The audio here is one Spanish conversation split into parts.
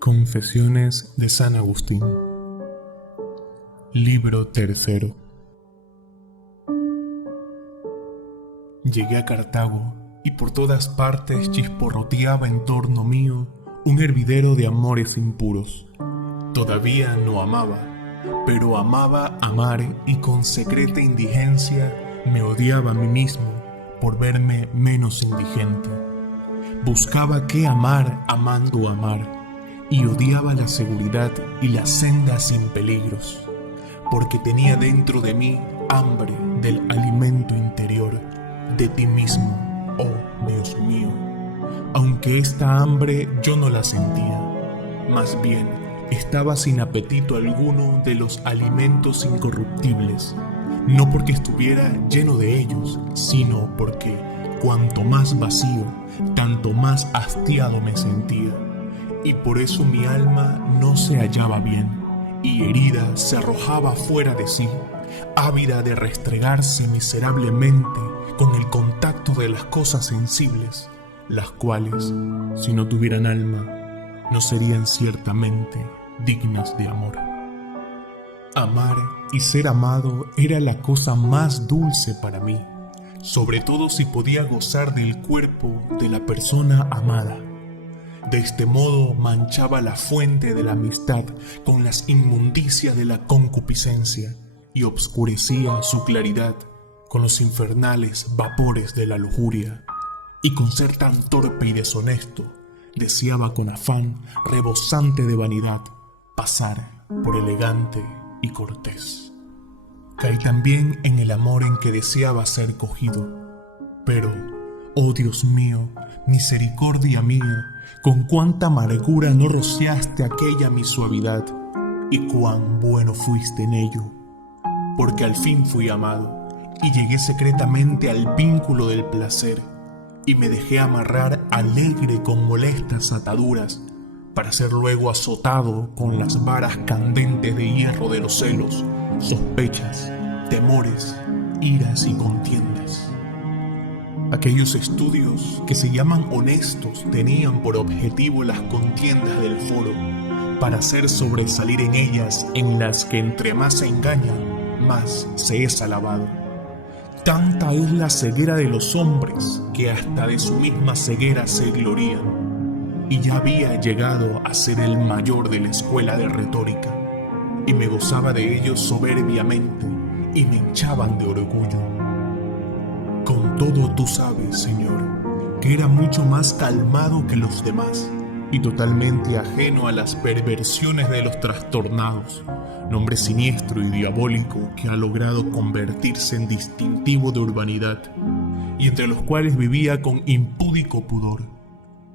Confesiones de San Agustín. Libro tercero. Llegué a Cartago y por todas partes chisporroteaba en torno mío un hervidero de amores impuros. Todavía no amaba, pero amaba amar y con secreta indigencia me odiaba a mí mismo por verme menos indigente. Buscaba qué amar amando amar. Y odiaba la seguridad y la senda sin peligros, porque tenía dentro de mí hambre del alimento interior, de ti mismo, oh Dios mío. Aunque esta hambre yo no la sentía, más bien estaba sin apetito alguno de los alimentos incorruptibles, no porque estuviera lleno de ellos, sino porque cuanto más vacío, tanto más hastiado me sentía. Y por eso mi alma no se hallaba bien, y herida se arrojaba fuera de sí, ávida de restregarse miserablemente con el contacto de las cosas sensibles, las cuales, si no tuvieran alma, no serían ciertamente dignas de amor. Amar y ser amado era la cosa más dulce para mí, sobre todo si podía gozar del cuerpo de la persona amada. De este modo manchaba la fuente de la amistad con las inmundicias de la concupiscencia y obscurecía su claridad con los infernales vapores de la lujuria. Y con ser tan torpe y deshonesto, deseaba con afán rebosante de vanidad pasar por elegante y cortés. Caí también en el amor en que deseaba ser cogido, pero, oh Dios mío, misericordia mía, con cuánta amargura no rociaste aquella mi suavidad, y cuán bueno fuiste en ello, porque al fin fui amado, y llegué secretamente al vínculo del placer, y me dejé amarrar alegre con molestas ataduras, para ser luego azotado con las varas candentes de hierro de los celos, sospechas, temores, iras y contiendas. Aquellos estudios que se llaman honestos tenían por objetivo las contiendas del foro, para hacer sobresalir en ellas, en las que entre más se engaña, más se es alabado. Tanta es la ceguera de los hombres que hasta de su misma ceguera se glorían. Y ya había llegado a ser el mayor de la escuela de retórica, y me gozaba de ellos soberbiamente, y me hinchaban de orgullo. Con todo tú sabes, Señor, que era mucho más calmado que los demás y totalmente ajeno a las perversiones de los trastornados, nombre siniestro y diabólico que ha logrado convertirse en distintivo de urbanidad y entre los cuales vivía con impúdico pudor,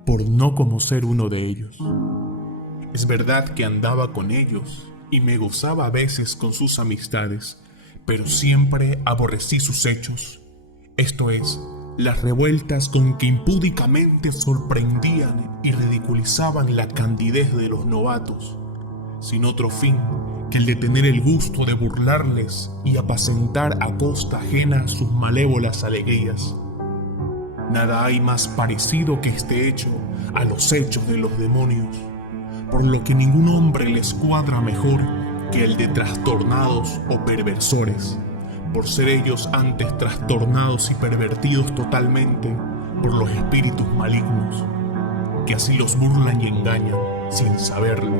por no como ser uno de ellos. Es verdad que andaba con ellos y me gozaba a veces con sus amistades, pero siempre aborrecí sus hechos. Esto es, las revueltas con que impúdicamente sorprendían y ridiculizaban la candidez de los novatos, sin otro fin que el de tener el gusto de burlarles y apacentar a costa ajena sus malévolas alegrías. Nada hay más parecido que este hecho a los hechos de los demonios, por lo que ningún hombre les cuadra mejor que el de trastornados o perversores, por ser ellos antes trastornados y pervertidos totalmente por los espíritus malignos, que así los burlan y engañan, sin saberlo,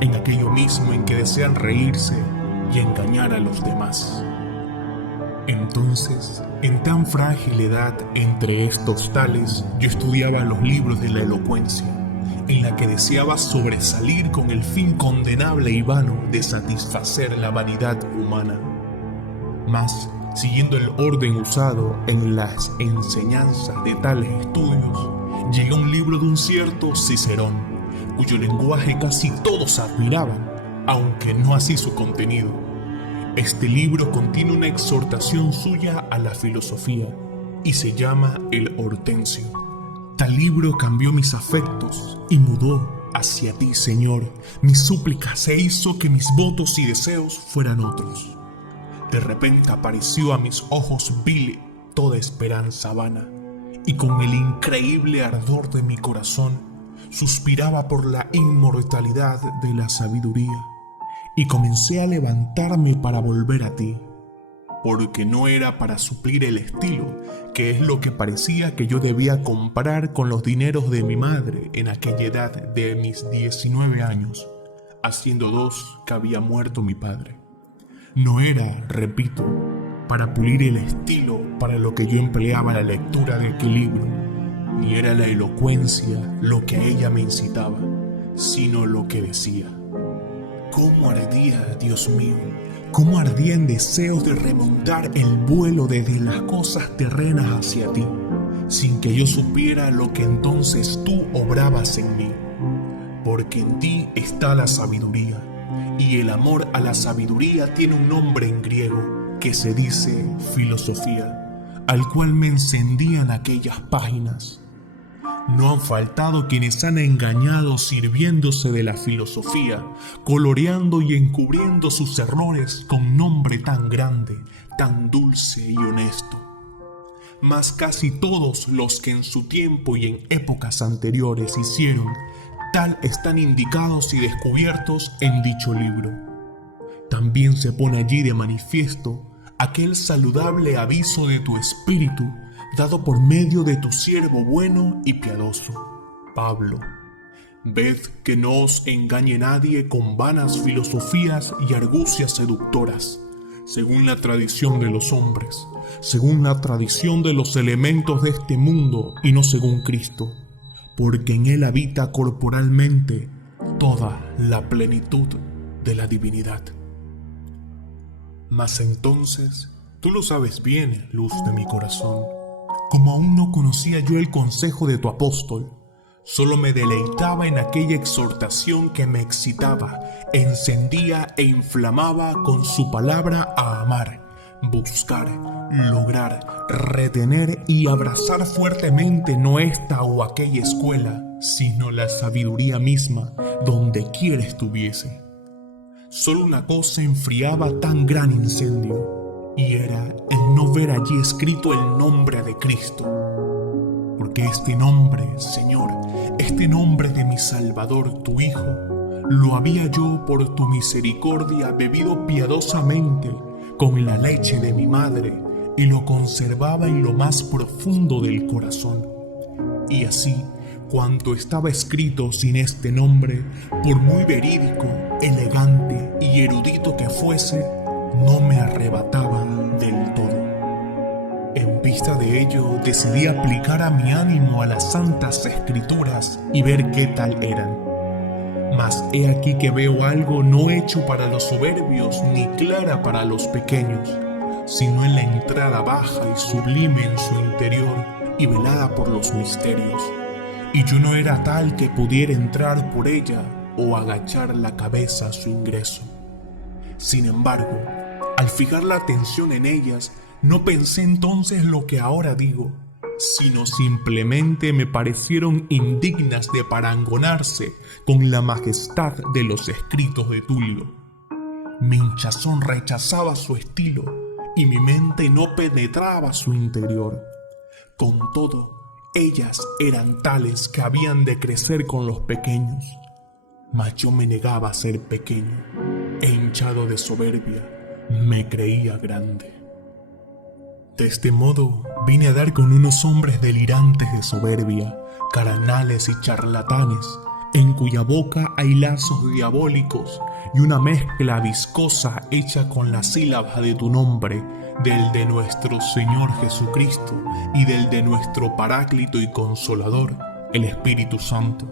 en aquello mismo en que desean reírse y engañar a los demás. Entonces, en tan frágil edad entre estos tales, yo estudiaba los libros de la elocuencia, en la que deseaba sobresalir con el fin condenable y vano de satisfacer la vanidad humana. Mas, siguiendo el orden usado en las enseñanzas de tales estudios, llegué a un libro de un cierto Cicerón, cuyo lenguaje casi todos admiraban, aunque no así su contenido. Este libro contiene una exhortación suya a la filosofía y se llama El Hortensio. Tal libro cambió mis afectos y mudó hacia ti, Señor, mis súplicas e hizo que mis votos y deseos fueran otros. De repente apareció a mis ojos vil toda esperanza vana, y con el increíble ardor de mi corazón suspiraba por la inmortalidad de la sabiduría y comencé a levantarme para volver a ti, porque no era para suplir el estilo, que es lo que parecía que yo debía comprar con los dineros de mi madre en aquella edad de mis 19 años, haciendo 2 que había muerto mi padre. No era, repito, para pulir el estilo para lo que yo empleaba la lectura de aquel libro, ni era la elocuencia lo que a ella me incitaba, sino lo que decía. ¿Cómo ardía, Dios mío? ¿Cómo ardía en deseos de remontar el vuelo desde las cosas terrenas hacia ti, sin que yo supiera lo que entonces tú obrabas en mí? Porque en ti está la sabiduría, y el amor a la sabiduría tiene un nombre en griego que se dice filosofía, al cual me encendían aquellas páginas. No han faltado quienes han engañado sirviéndose de la filosofía, coloreando y encubriendo sus errores con nombre tan grande, tan dulce y honesto. Mas casi todos los que en su tiempo y en épocas anteriores hicieron tal están indicados y descubiertos en dicho libro. También se pone allí de manifiesto aquel saludable aviso de tu espíritu dado por medio de tu siervo bueno y piadoso, Pablo. Ved que no os engañe nadie con vanas filosofías y argucias seductoras, según la tradición de los hombres, según la tradición de los elementos de este mundo y no según Cristo, porque en él habita corporalmente toda la plenitud de la divinidad. Mas entonces, tú lo sabes bien, luz de mi corazón, como aún no conocía yo el consejo de tu apóstol, solo me deleitaba en aquella exhortación que me excitaba, encendía e inflamaba con su palabra a amar, buscar, lograr, retener y abrazar fuertemente no esta o aquella escuela, sino la sabiduría misma, donde quiera estuviese. Solo una cosa enfriaba tan gran incendio, y era el no ver allí escrito el nombre de Cristo. Porque este nombre, Señor, este nombre de mi Salvador, tu Hijo, lo había yo por tu misericordia bebido piadosamente con la leche de mi madre y lo conservaba en lo más profundo del corazón. Y así, cuanto estaba escrito sin este nombre, por muy verídico, elegante y erudito que fuese, no me arrebataba del todo. En vista de ello, decidí aplicar a mi ánimo a las santas escrituras y ver qué tal eran. Mas he aquí que veo algo no hecho para los soberbios ni clara para los pequeños, sino en la entrada baja y sublime en su interior y velada por los misterios. Y yo no era tal que pudiera entrar por ella o agachar la cabeza a su ingreso. Sin embargo, al fijar la atención en ellas, no pensé entonces lo que ahora digo, sino simplemente me parecieron indignas de parangonarse con la majestad de los escritos de Tulio. Mi hinchazón rechazaba su estilo y mi mente no penetraba su interior. Con todo, ellas eran tales que habían de crecer con los pequeños, mas yo me negaba a ser pequeño e hinchado de soberbia, me creía grande. De este modo vine a dar con unos hombres delirantes de soberbia, carnales y charlatanes, en cuya boca hay lazos diabólicos y una mezcla viscosa hecha con la sílaba de tu nombre, del de nuestro Señor Jesucristo y del de nuestro Paráclito y Consolador, el Espíritu Santo.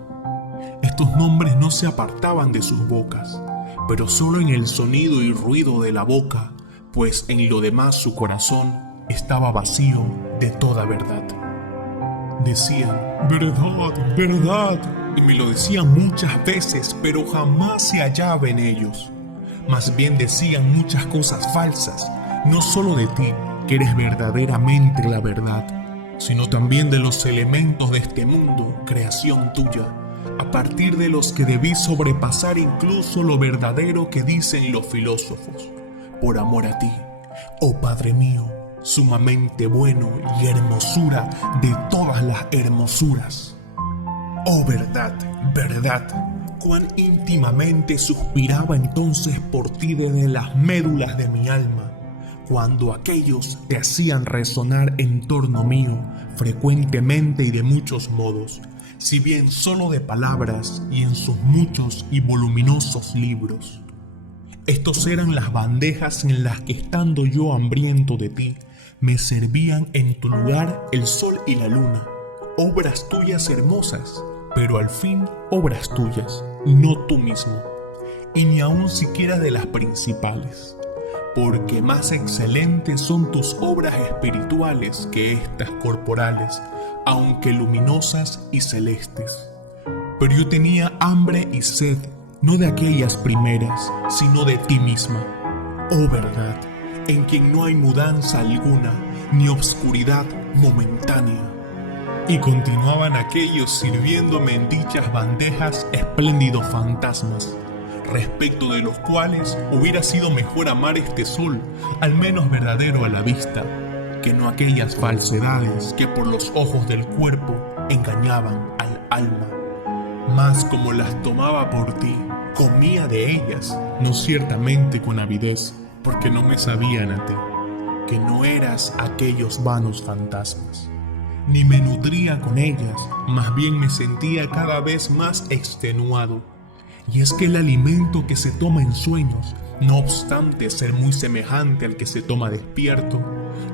Estos nombres no se apartaban de sus bocas, pero solo en el sonido y ruido de la boca, pues en lo demás su corazón estaba vacío de toda verdad. Decían, verdad, verdad, y me lo decían muchas veces, pero jamás se hallaba en ellos. Más bien decían muchas cosas falsas, no solo de ti, que eres verdaderamente la verdad, sino también de los elementos de este mundo, creación tuya, a partir de los que debí sobrepasar incluso lo verdadero que dicen los filósofos, por amor a ti, oh Padre mío, sumamente bueno y hermosura de todas las hermosuras. Oh verdad, verdad, cuán íntimamente suspiraba entonces por ti desde las médulas de mi alma, cuando aquellos te hacían resonar en torno mío frecuentemente y de muchos modos, si bien solo de palabras y en sus muchos y voluminosos libros. Estos eran las bandejas en las que, estando yo hambriento de ti, me servían en tu lugar el sol y la luna, obras tuyas hermosas, pero al fin obras tuyas, no tú mismo, y ni aun siquiera de las principales, porque más excelentes son tus obras espirituales que estas corporales, aunque luminosas y celestes. Pero yo tenía hambre y sed, no de aquellas primeras, sino de ti misma, oh verdad, en quien no hay mudanza alguna, ni obscuridad momentánea. Y continuaban aquellos sirviéndome en dichas bandejas espléndidos fantasmas, respecto de los cuales hubiera sido mejor amar este sol, al menos verdadero a la vista, que no aquellas falsedades que por los ojos del cuerpo engañaban al alma. Mas como las tomaba por ti, comía de ellas, no ciertamente con avidez, porque no me sabían a ti, que no eras aquellos vanos fantasmas. Ni me nutría con ellas, más bien me sentía cada vez más extenuado. Y es que el alimento que se toma en sueños, no obstante ser muy semejante al que se toma despierto,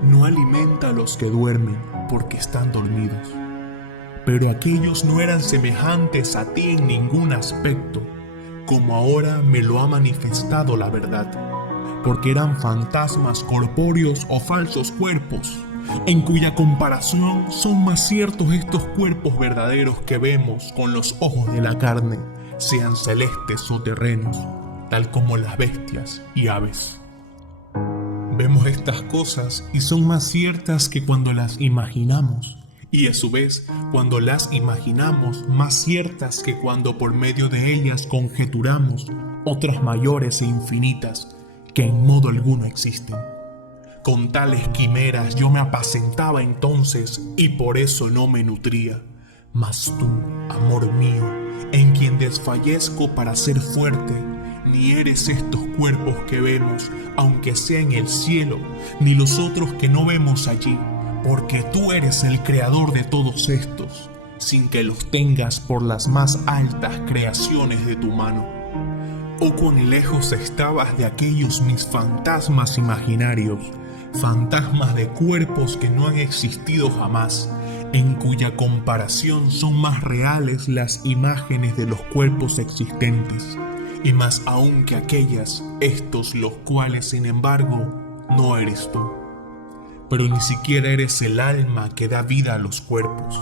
no alimenta a los que duermen porque están dormidos. Pero aquellos no eran semejantes a ti en ningún aspecto, como ahora me lo ha manifestado la verdad, porque eran fantasmas corpóreos o falsos cuerpos, en cuya comparación son más ciertos estos cuerpos verdaderos que vemos con los ojos de la carne, sean celestes o terrenos, tal como las bestias y aves. Vemos estas cosas y son más ciertas que cuando las imaginamos, y a su vez, cuando las imaginamos, más ciertas que cuando por medio de ellas conjeturamos otras mayores e infinitas que en modo alguno existen. Con tales quimeras yo me apacentaba entonces y por eso no me nutría. Mas tú, amor mío, en quien desfallezco para ser fuerte, ni eres estos cuerpos que vemos, aunque sea en el cielo, ni los otros que no vemos allí, porque tú eres el creador de todos estos, sin que los tengas por las más altas creaciones de tu mano. Oh, cuán lejos estabas de aquellos mis fantasmas imaginarios, fantasmas de cuerpos que no han existido jamás, en cuya comparación son más reales las imágenes de los cuerpos existentes, y más aún que aquellas, estos los cuales sin embargo no eres tú. Pero ni siquiera eres el alma que da vida a los cuerpos,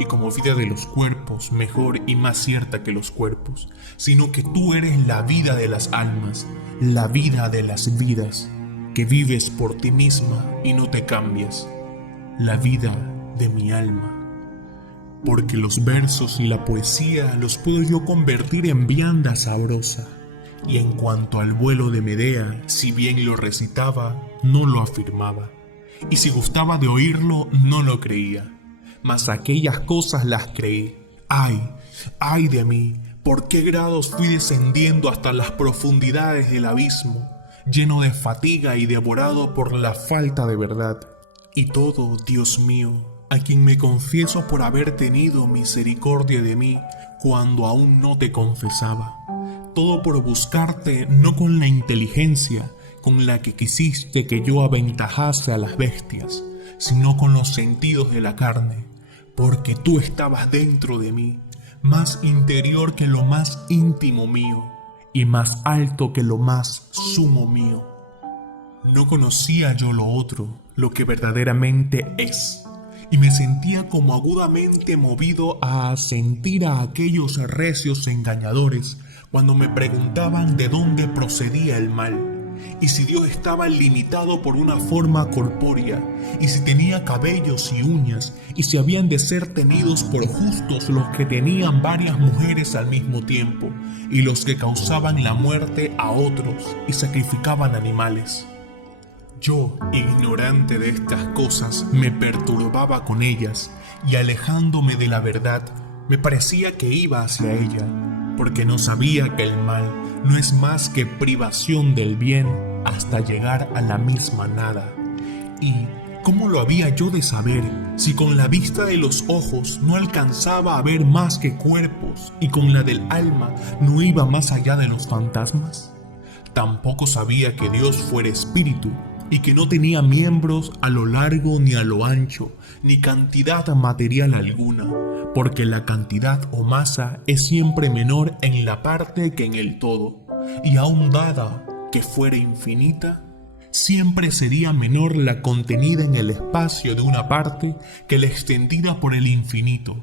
y como vida de los cuerpos mejor y más cierta que los cuerpos, sino que tú eres la vida de las almas, la vida de las vidas, que vives por ti misma y no te cambias, la vida de mi alma. Porque los versos y la poesía los puedo yo convertir en vianda sabrosa, y en cuanto al vuelo de Medea, si bien lo recitaba, no lo afirmaba, y si gustaba de oírlo, no lo creía, mas aquellas cosas las creí. ¡Ay, ay de mí! ¿Por qué grados fui descendiendo hasta las profundidades del abismo, lleno de fatiga y devorado por la falta de verdad? Y todo, Dios mío, a quien me confieso por haber tenido misericordia de mí cuando aún no te confesaba, todo por buscarte no con la inteligencia con la que quisiste que yo aventajase a las bestias, sino con los sentidos de la carne, porque tú estabas dentro de mí, más interior que lo más íntimo mío, y más alto que lo más sumo mío. No conocía yo lo otro, lo que verdaderamente es, y me sentía como agudamente movido a asentir a aquellos recios engañadores cuando me preguntaban de dónde procedía el mal, y si Dios estaba limitado por una forma corpórea, y si tenía cabellos y uñas, y si habían de ser tenidos por justos los que tenían varias mujeres al mismo tiempo, y los que causaban la muerte a otros y sacrificaban animales. Yo, ignorante de estas cosas, me perturbaba con ellas, y alejándome de la verdad, Me parecía que iba hacia ella, porque no sabía que el mal no es más que privación del bien hasta llegar a la misma nada. ¿Y cómo lo había yo de saber si con la vista de los ojos no alcanzaba a ver más que cuerpos y con la del alma no iba más allá de los fantasmas? Tampoco sabía que Dios fuera espíritu y que no tenía miembros a lo largo ni a lo ancho, ni cantidad material alguna, porque la cantidad o masa es siempre menor en la parte que en el todo, y aun dada que fuera infinita, siempre sería menor la contenida en el espacio de una parte que la extendida por el infinito.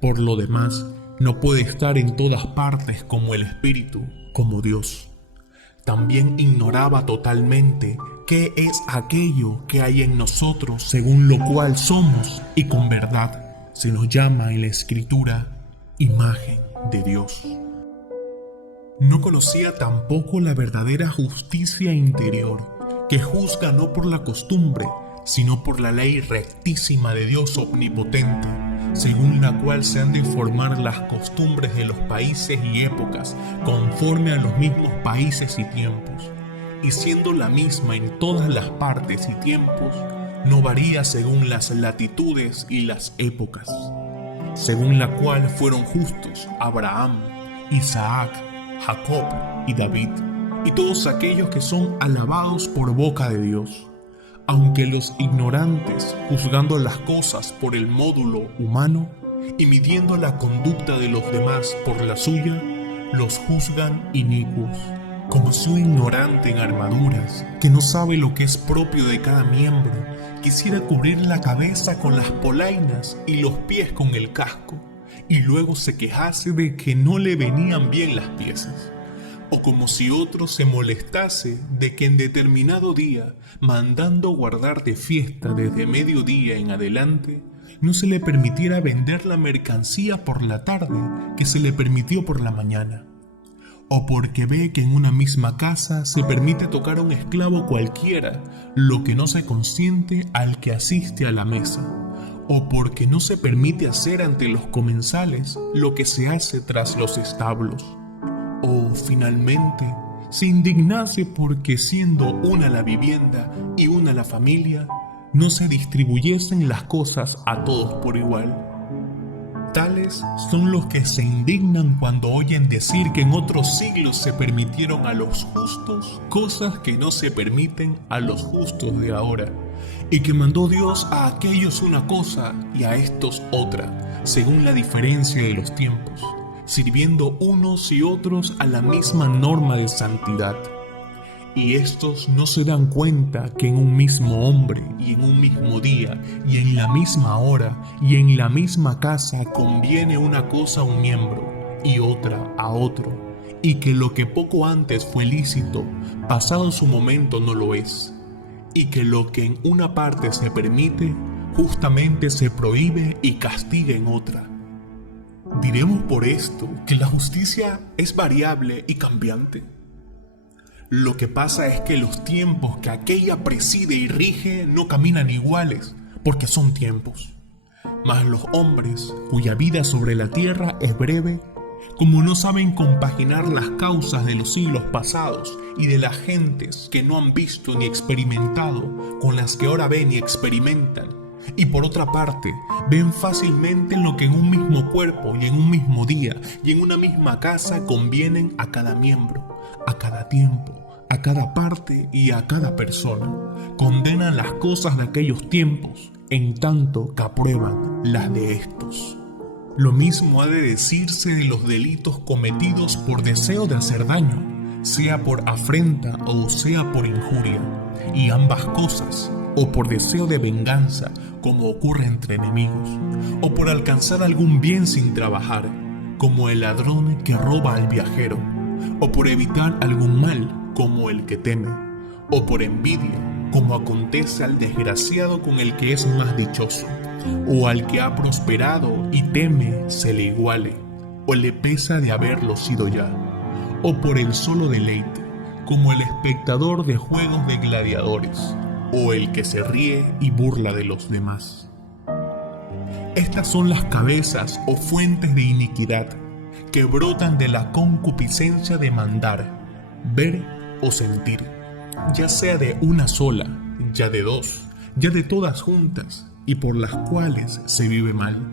Por lo demás, no puede estar en todas partes como el espíritu, como Dios. También ignoraba totalmente qué es aquello que hay en nosotros, según lo cual somos, y con verdad se nos llama en la Escritura imagen de Dios. No conocía tampoco la verdadera justicia interior, que juzga no por la costumbre, sino por la ley rectísima de Dios omnipotente, según la cual se han de formar las costumbres de los países y épocas, conforme a los mismos países y tiempos, y siendo la misma en todas las partes y tiempos, no varía según las latitudes y las épocas, según la cual fueron justos Abraham, Isaac, Jacob y David, y todos aquellos que son alabados por boca de Dios. Aunque los ignorantes, juzgando las cosas por el módulo humano y midiendo la conducta de los demás por la suya, los juzgan inicuos. Como si un ignorante en armaduras, que no sabe lo que es propio de cada miembro, quisiera cubrir la cabeza con las polainas y los pies con el casco, y luego se quejase de que no le venían bien las piezas. O como si otro se molestase de que en determinado día, mandando guardar de fiesta desde mediodía en adelante, no se le permitiera vender la mercancía por la tarde que se le permitió por la mañana. O porque ve que en una misma casa se permite tocar a un esclavo cualquiera, lo que no se consiente al que asiste a la mesa. O porque no se permite hacer ante los comensales lo que se hace tras los establos. O, finalmente, se indignase porque siendo una la vivienda y una la familia, no se distribuyesen las cosas a todos por igual. Tales son los que se indignan cuando oyen decir que en otros siglos se permitieron a los justos cosas que no se permiten a los justos de ahora, y que mandó Dios a aquellos una cosa y a estos otra, según la diferencia de los tiempos, sirviendo unos y otros a la misma norma de santidad. Y estos no se dan cuenta que en un mismo hombre y en un mismo día y en la misma hora y en la misma casa conviene una cosa a un miembro y otra a otro, y que lo que poco antes fue lícito, pasado su momento no lo es, y que lo que en una parte se permite, justamente se prohíbe y castiga en otra. Diremos por esto que la justicia es variable y cambiante. Lo que pasa es que los tiempos que aquella preside y rige no caminan iguales, porque son tiempos. Mas los hombres, cuya vida sobre la tierra es breve, como no saben compaginar las causas de los siglos pasados y de las gentes que no han visto ni experimentado con las que ahora ven y experimentan, y por otra parte, ven fácilmente lo que en un mismo cuerpo y en un mismo día y en una misma casa convienen a cada miembro, a cada tiempo, a cada parte y a cada persona. Condenan las cosas de aquellos tiempos, en tanto que aprueban las de estos. Lo mismo ha de decirse de los delitos cometidos por deseo de hacer daño, sea por afrenta o sea por injuria, y ambas cosas, o por deseo de venganza, como ocurre entre enemigos, o por alcanzar algún bien sin trabajar, como el ladrón que roba al viajero, o por evitar algún mal, como el que teme, o por envidia, como acontece al desgraciado con el que es más dichoso, o al que ha prosperado y teme se le iguale, o le pesa de haberlo sido ya, o por el solo deleite, como el espectador de juegos de gladiadores, o el que se ríe y burla de los demás. Estas son las cabezas o fuentes de iniquidad que brotan de la concupiscencia de mandar, ver o sentir, ya sea de una sola, ya de dos, ya de todas juntas, y por las cuales se vive mal.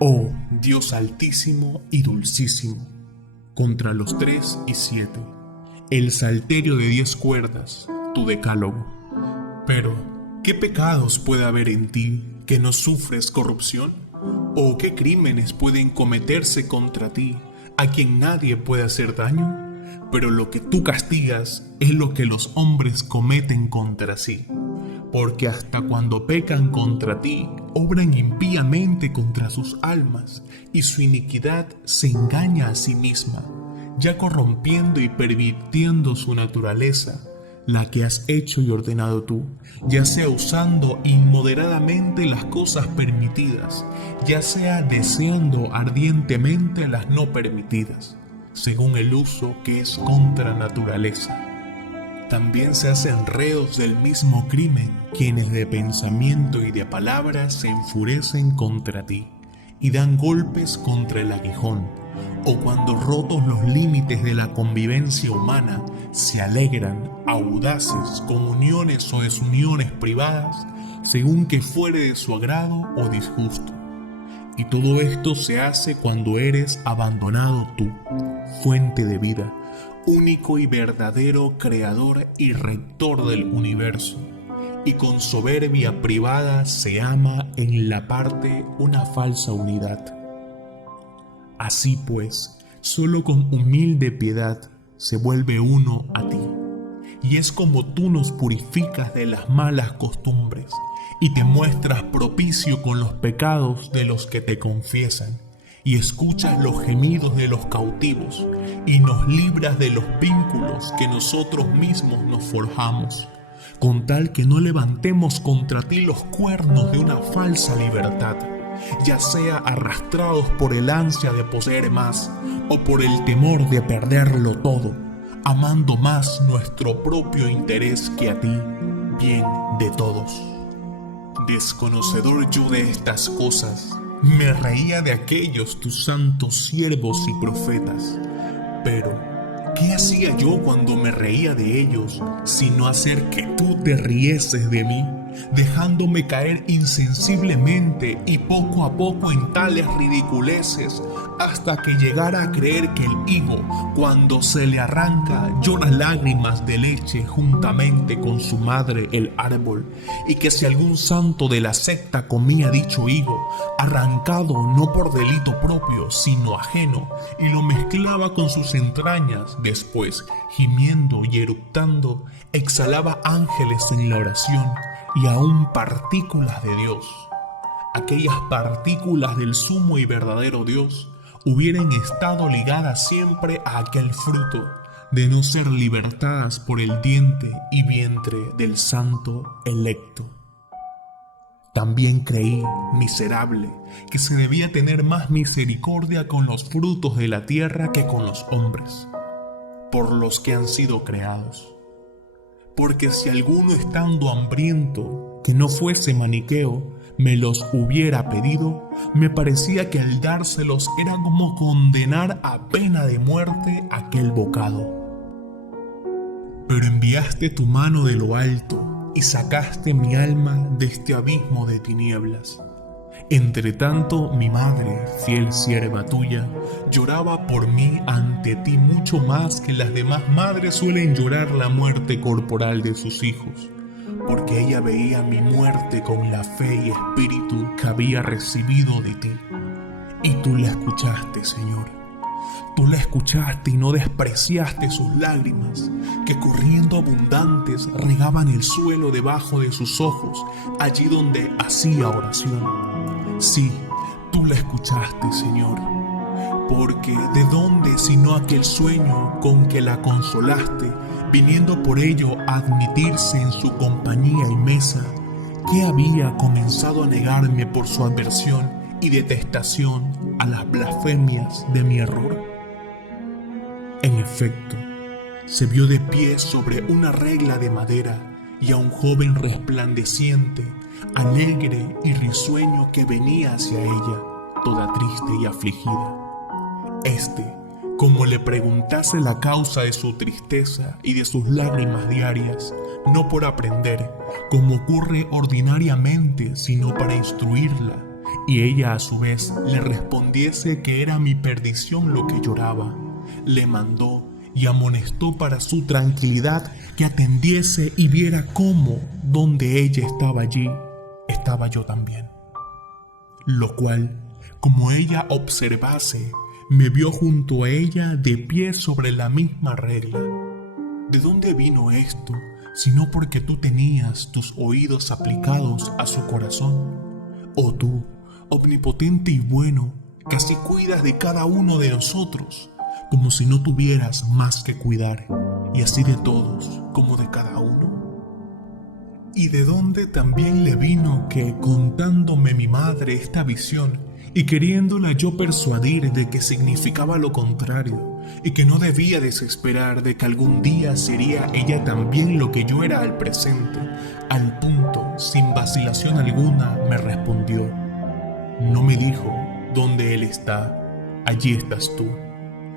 Oh Dios altísimo y dulcísimo, contra los 3 y 7, el salterio de 10 cuerdas, tu decálogo. Pero, ¿qué pecados puede haber en ti que no sufres corrupción? ¿O qué crímenes pueden cometerse contra ti a quien nadie puede hacer daño? Pero lo que tú castigas es lo que los hombres cometen contra sí. Porque hasta cuando pecan contra ti, obran impíamente contra sus almas, y su iniquidad se engaña a sí misma, ya corrompiendo y pervirtiendo su naturaleza, la que has hecho y ordenado tú, ya sea usando inmoderadamente las cosas permitidas, ya sea deseando ardientemente las no permitidas, según el uso que es contra naturaleza. También se hacen reos del mismo crimen quienes de pensamiento y de palabra se enfurecen contra ti y dan golpes contra el aguijón, o cuando rotos los límites de la convivencia humana se alegran, audaces, con uniones o desuniones privadas, según que fuere de su agrado o disgusto. Y todo esto se hace cuando eres abandonado tú, fuente de vida, único y verdadero creador y rector del universo, y con soberbia privada se ama en la parte una falsa unidad. Así pues, solo con humilde piedad se vuelve uno a ti, y es como tú nos purificas de las malas costumbres, y te muestras propicio con los pecados de los que te confiesan, y escuchas los gemidos de los cautivos, y nos libras de los vínculos que nosotros mismos nos forjamos, con tal que no levantemos contra ti los cuernos de una falsa libertad, ya sea arrastrados por el ansia de poseer más, o por el temor de perderlo todo, amando más nuestro propio interés que a ti, bien de todos. Desconocedor yo de estas cosas, me reía de aquellos tus santos siervos y profetas. Pero, ¿qué hacía yo cuando me reía de ellos, sino hacer que tú te rieses de mí, dejándome caer insensiblemente y poco a poco en tales ridiculeces, hasta que llegara a creer que el higo, cuando se le arranca, llora lágrimas de leche juntamente con su madre el árbol, y que si algún santo de la secta comía dicho higo, arrancado no por delito propio, sino ajeno, y lo mezclaba con sus entrañas, después, gimiendo y eructando, exhalaba ángeles en la oración, y aún partículas de Dios, aquellas partículas del sumo y verdadero Dios, hubieran estado ligadas siempre a aquel fruto, de no ser libertadas por el diente y vientre del santo electo. También creí, miserable, que se debía tener más misericordia con los frutos de la tierra que con los hombres, por los que han sido creados. Porque si alguno estando hambriento, que no fuese maniqueo, me los hubiera pedido, me parecía que al dárselos era como condenar a pena de muerte aquel bocado. Pero enviaste tu mano de lo alto y sacaste mi alma de este abismo de tinieblas. Entre tanto, mi madre, fiel sierva tuya, lloraba por mí ante ti mucho más que las demás madres suelen llorar la muerte corporal de sus hijos, porque ella veía mi muerte con la fe y espíritu que había recibido de ti. Y tú la escuchaste, Señor. Tú la escuchaste y no despreciaste sus lágrimas, que corriendo abundantes regaban el suelo debajo de sus ojos, allí donde hacía oración. Sí, tú la escuchaste, Señor, porque ¿de dónde sino aquel sueño con que la consolaste, viniendo por ello a admitirse en su compañía y mesa, que había comenzado a negarme por su adversión y detestación a las blasfemias de mi error? En efecto, se vio de pie sobre una regla de madera y a un joven resplandeciente alegre y risueño que venía hacia ella, toda triste y afligida. Como le preguntase la causa de su tristeza y de sus lágrimas diarias, no por aprender, como ocurre ordinariamente, sino para instruirla, y ella a su vez le respondiese que era mi perdición lo que lloraba, le mandó y amonestó para su tranquilidad que atendiese y viera cómo, donde ella estaba allí, estaba yo también. Lo cual, como ella observase, me vio junto a ella de pie sobre la misma regla. ¿De dónde vino esto, sino porque tú tenías tus oídos aplicados a su corazón? Oh tú, omnipotente y bueno, que así cuidas de cada uno de nosotros, como si no tuvieras más que cuidar, y así de todos como de cada uno. ¿Y de dónde también le vino que, contándome mi madre esta visión, y queriéndola yo persuadir de que significaba lo contrario, y que no debía desesperar de que algún día sería ella también lo que yo era al presente, al punto, sin vacilación alguna, me respondió? No me dijo, donde él está, allí estás tú,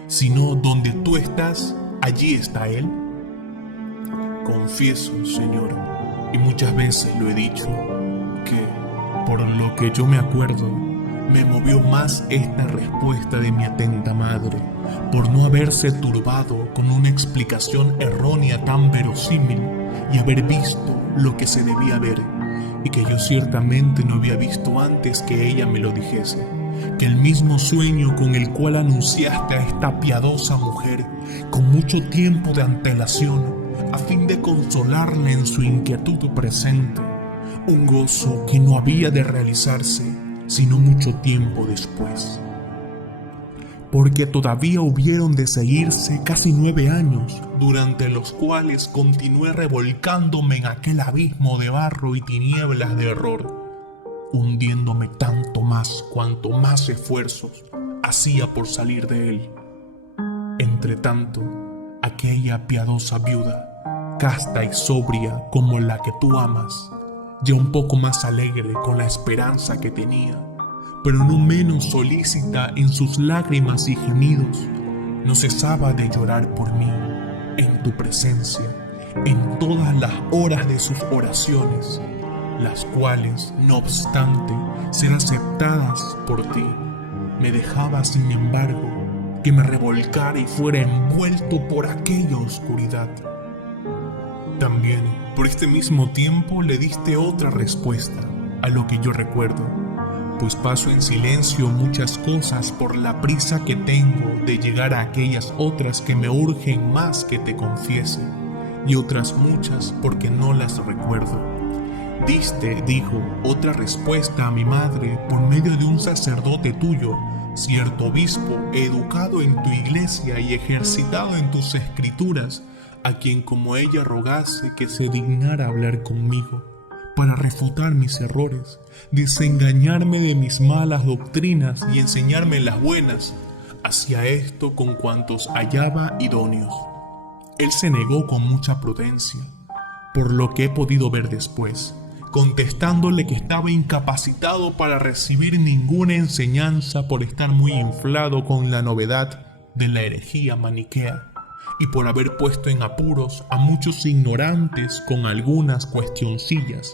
sino donde tú estás, allí está él. Confieso, Señor, y muchas veces lo he dicho, que, por lo que yo me acuerdo, me movió más esta respuesta de mi atenta madre, por no haberse turbado con una explicación errónea tan verosímil y haber visto lo que se debía ver, y que yo ciertamente no había visto antes que ella me lo dijese, que el mismo sueño con el cual anunciaste a esta piadosa mujer con mucho tiempo de antelación, a fin de consolarle en su inquietud presente, un gozo que no había de realizarse sino mucho tiempo después. Porque todavía hubieron de seguirse casi 9 años, durante los cuales continué revolcándome en aquel abismo de barro y tinieblas de error, hundiéndome tanto más cuanto más esfuerzos hacía por salir de él. Entre tanto, aquella piadosa viuda, casta y sobria como la que tú amas, ya un poco más alegre con la esperanza que tenía, pero no menos solícita en sus lágrimas y gemidos, no cesaba de llorar por mí, en tu presencia, en todas las horas de sus oraciones, las cuales, no obstante ser aceptadas por ti, me dejaba sin embargo que me revolcara y fuera envuelto por aquella oscuridad. También, por este mismo tiempo le diste otra respuesta a lo que yo recuerdo, pues paso en silencio muchas cosas por la prisa que tengo de llegar a aquellas otras que me urgen más que te confiese, y otras muchas porque no las recuerdo. Diste, dijo, otra respuesta a mi madre por medio de un sacerdote tuyo, cierto obispo, educado en tu iglesia y ejercitado en tus escrituras, a quien como ella rogase que se dignara hablar conmigo, para refutar mis errores, desengañarme de mis malas doctrinas y enseñarme las buenas, hacia esto con cuantos hallaba idóneos. Él se negó con mucha prudencia, por lo que he podido ver después, contestándole que estaba incapacitado para recibir ninguna enseñanza por estar muy inflado con la novedad de la herejía maniquea, y por haber puesto en apuros a muchos ignorantes con algunas cuestioncillas,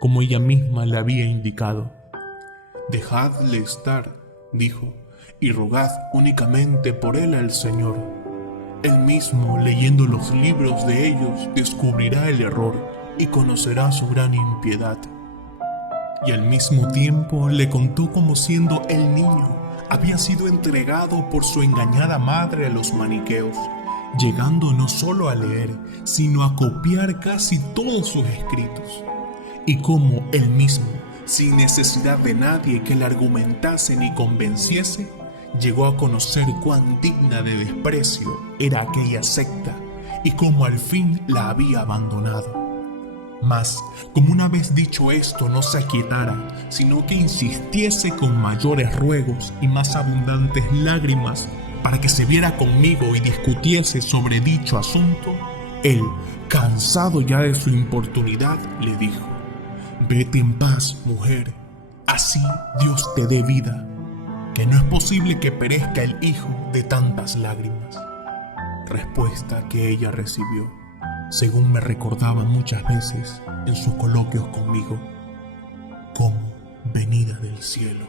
como ella misma le había indicado. Dejadle estar, dijo, y rogad únicamente por él al Señor. Él mismo, leyendo los libros de ellos, descubrirá el error y conocerá su gran impiedad. Y al mismo tiempo le contó cómo, siendo el niño, había sido entregado por su engañada madre a los maniqueos, llegando no solo a leer, sino a copiar casi todos sus escritos, y cómo él mismo, sin necesidad de nadie que le argumentase ni convenciese, llegó a conocer cuán digna de desprecio era aquella secta y cómo al fin la había abandonado. Mas, como una vez dicho esto no se aquietara, sino que insistiese con mayores ruegos y más abundantes lágrimas para que se viera conmigo y discutiese sobre dicho asunto, él, cansado ya de su importunidad, le dijo: Vete en paz, mujer, así Dios te dé vida, que no es posible que perezca el hijo de tantas lágrimas. Respuesta que ella recibió, según me recordaba muchas veces en sus coloquios conmigo, como venida del cielo.